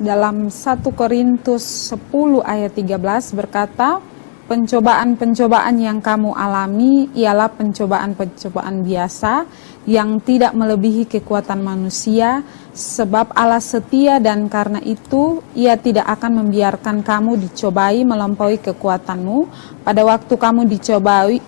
dalam 1 Korintus 10 ayat 13 berkata, pencobaan-pencobaan yang kamu alami ialah pencobaan-pencobaan biasa yang tidak melebihi kekuatan manusia, sebab Allah setia dan karena itu Ia tidak akan membiarkan kamu dicobai melampaui kekuatanmu. Pada waktu kamu dicobai,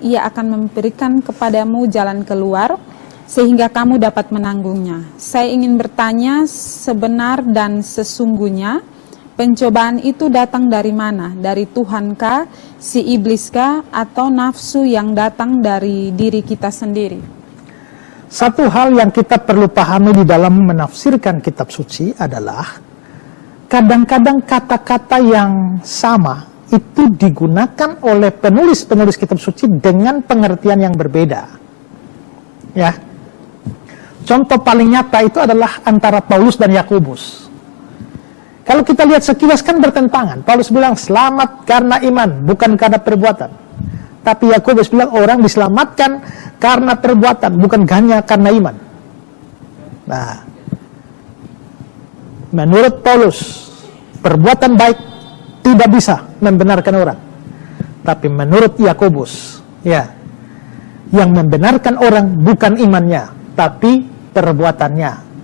Ia akan memberikan kepadamu jalan keluar sehingga kamu dapat menanggungnya. Saya ingin bertanya, sebenar dan sesungguhnya pencobaan itu datang dari mana? Dari Tuhankah, si ibliskah, atau nafsu yang datang dari diri kita sendiri? Satu hal yang kita perlu pahami di dalam menafsirkan kitab suci adalah kadang-kadang kata-kata yang sama itu digunakan oleh penulis-penulis kitab suci dengan pengertian yang berbeda. Ya. Contoh paling nyata itu adalah antara Paulus dan Yakobus. Kalau kita lihat sekilas kan bertentangan. Paulus bilang selamat karena iman, bukan karena perbuatan. Tapi Yakobus bilang orang diselamatkan karena perbuatan, bukan hanya karena iman. Nah, menurut Paulus, perbuatan baik tidak bisa membenarkan orang. Tapi menurut Yakobus, ya, yang membenarkan orang bukan imannya, tapi perbuatannya.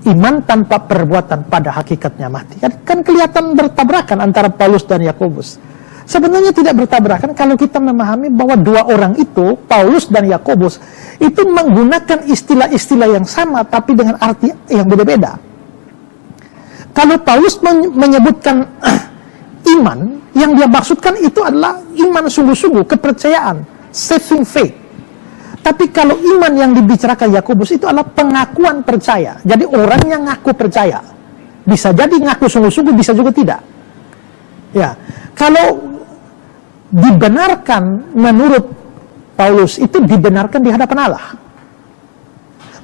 Iman tanpa perbuatan pada hakikatnya mati. Kan kelihatan bertabrakan antara Paulus dan Yakobus. Sebenarnya tidak bertabrakan kalau kita memahami bahwa dua orang itu, Paulus dan Yakobus, itu menggunakan istilah-istilah yang sama tapi dengan arti yang beda-beda. Kalau Paulus menyebutkan iman, yang dia maksudkan itu adalah iman sungguh-sungguh, kepercayaan, saving faith. Tapi kalau iman yang dibicarakan Yakobus itu adalah pengakuan percaya. Jadi orang yang ngaku percaya. Bisa jadi ngaku sungguh-sungguh, bisa juga tidak. Ya, kalau dibenarkan menurut Paulus itu dibenarkan di hadapan Allah.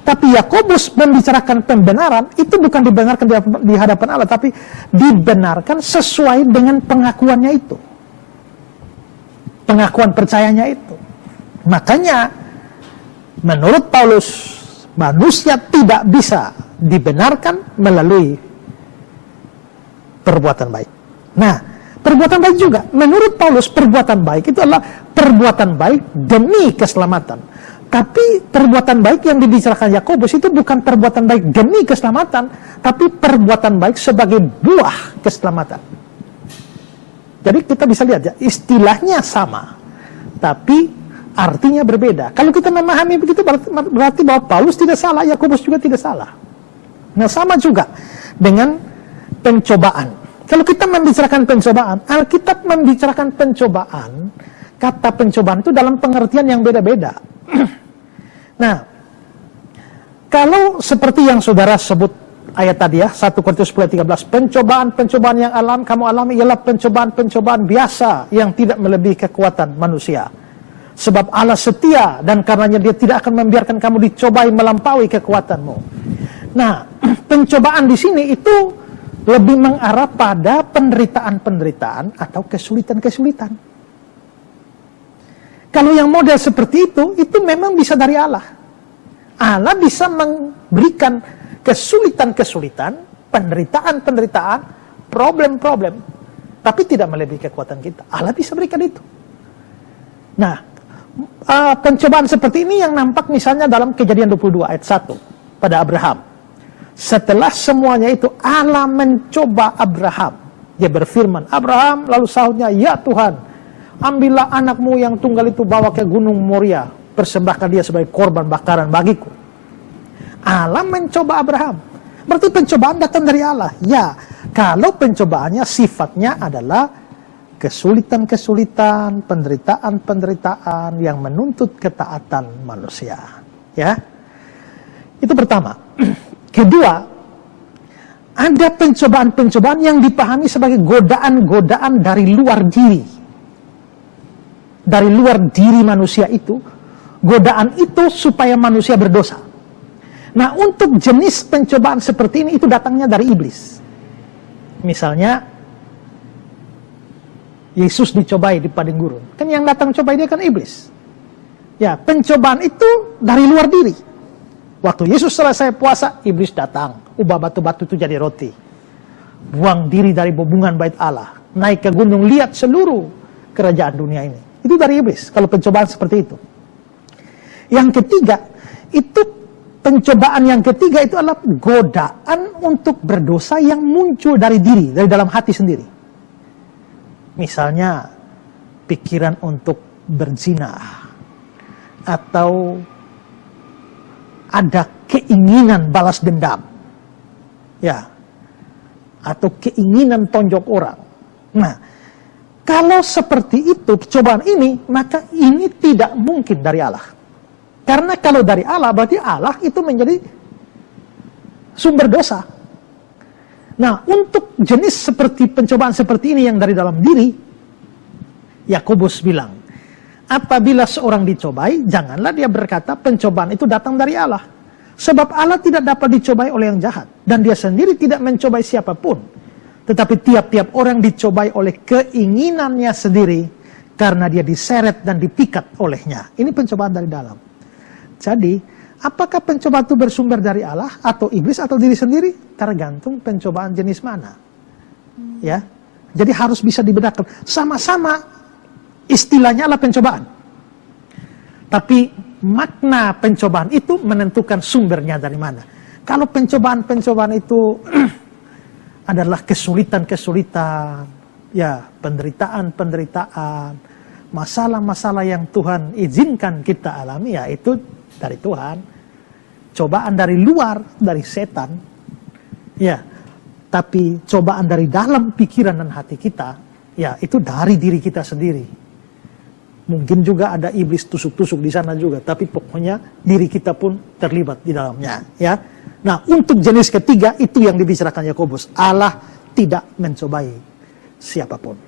Tapi Yakobus membicarakan pembenaran itu bukan dibenarkan di hadapan Allah, tapi dibenarkan sesuai dengan pengakuannya itu. Pengakuan percayanya itu. Makanya menurut Paulus, manusia tidak bisa dibenarkan melalui perbuatan baik. Nah, perbuatan baik juga. Menurut Paulus, perbuatan baik itu adalah perbuatan baik demi keselamatan. Tapi perbuatan baik yang dibicarakan Yakobus itu bukan perbuatan baik demi keselamatan, tapi perbuatan baik sebagai buah keselamatan. Jadi kita bisa lihat ya, istilahnya sama, tapi artinya berbeda. Kalau kita memahami begitu berarti bahwa Paulus tidak salah, Yakobus juga tidak salah. Nah, sama juga dengan pencobaan. Kalau kita membicarakan pencobaan, Alkitab membicarakan pencobaan, kata pencobaan itu dalam pengertian yang beda-beda. Nah, kalau seperti yang saudara sebut ayat tadi ya, 1 Korintus 10:13, pencobaan-pencobaan yang kamu alami ialah pencobaan-pencobaan biasa yang tidak melebihi kekuatan manusia. Sebab Allah setia dan karenanya Dia tidak akan membiarkan kamu dicobai melampaui kekuatanmu. Nah, pencobaan di sini itu lebih mengarah pada penderitaan-penderitaan atau kesulitan-kesulitan. Kalau yang model seperti itu memang bisa dari Allah. Allah bisa memberikan kesulitan-kesulitan, penderitaan-penderitaan, problem-problem, tapi tidak melebihi kekuatan kita. Allah bisa berikan itu. Nah, pencobaan seperti ini yang nampak misalnya dalam Kejadian 22 ayat 1 pada Abraham. Setelah semuanya itu Allah mencoba Abraham. Dia berfirman, Abraham, lalu sahutnya, ya Tuhan, ambillah anakmu yang tunggal itu bawa ke gunung Moria, persembahkan dia sebagai korban bakaran bagiku. Allah mencoba Abraham. Berarti pencobaan datang dari Allah. Ya, kalau pencobaannya sifatnya adalah kesulitan-kesulitan, penderitaan-penderitaan yang menuntut ketaatan manusia. Ya, itu pertama. Kedua, ada pencobaan-pencobaan yang dipahami sebagai godaan-godaan dari luar diri. Dari luar diri manusia itu, godaan itu supaya manusia berdosa. Nah, untuk jenis pencobaan seperti ini itu datangnya dari iblis. Misalnya Yesus dicobai di padang gurun. Kan yang datang cobai dia kan iblis. Ya, pencobaan itu dari luar diri. Waktu Yesus selesai puasa, iblis datang. ubah batu-batu itu jadi roti. Buang diri dari hubungan bait Allah. Naik ke gunung, lihat seluruh kerajaan dunia ini. Itu dari iblis, kalau pencobaan seperti itu. Yang ketiga, itu pencobaan yang ketiga itu adalah godaan untuk berdosa yang muncul dari diri, dari dalam hati sendiri. Misalnya, pikiran untuk berzina, atau ada keinginan balas dendam, ya, atau keinginan tonjok orang. Nah, kalau seperti itu cobaan ini, maka ini tidak mungkin dari Allah. Karena kalau dari Allah, berarti Allah itu menjadi sumber dosa. Nah, untuk jenis seperti pencobaan seperti ini yang dari dalam diri, Yakobus bilang, apabila seorang dicobai, janganlah dia berkata pencobaan itu datang dari Allah. Sebab Allah tidak dapat dicobai oleh yang jahat. Dan dia sendiri tidak mencobai siapapun. Tetapi tiap-tiap orang dicobai oleh keinginannya sendiri. Karena dia diseret dan dipikat olehnya. Ini pencobaan dari dalam. Jadi, apakah pencobaan itu bersumber dari Allah atau iblis atau diri sendiri? Tergantung pencobaan jenis mana. Ya, jadi harus bisa dibedakan. Sama-sama istilahnya adalah pencobaan. Tapi makna pencobaan itu menentukan sumbernya dari mana. Kalau pencobaan-pencobaan itu adalah kesulitan-kesulitan, ya, penderitaan-penderitaan, masalah-masalah yang Tuhan izinkan kita alami, ya itu dari Tuhan. Cobaan dari luar, dari setan, ya. Tapi cobaan dari dalam pikiran dan hati kita, ya itu dari diri kita sendiri. Mungkin juga ada iblis tusuk-tusuk di sana juga, tapi pokoknya diri kita pun terlibat di dalamnya, ya. Nah, untuk jenis ketiga itu yang dibicarakan Yakobus, Allah tidak mencobai siapapun.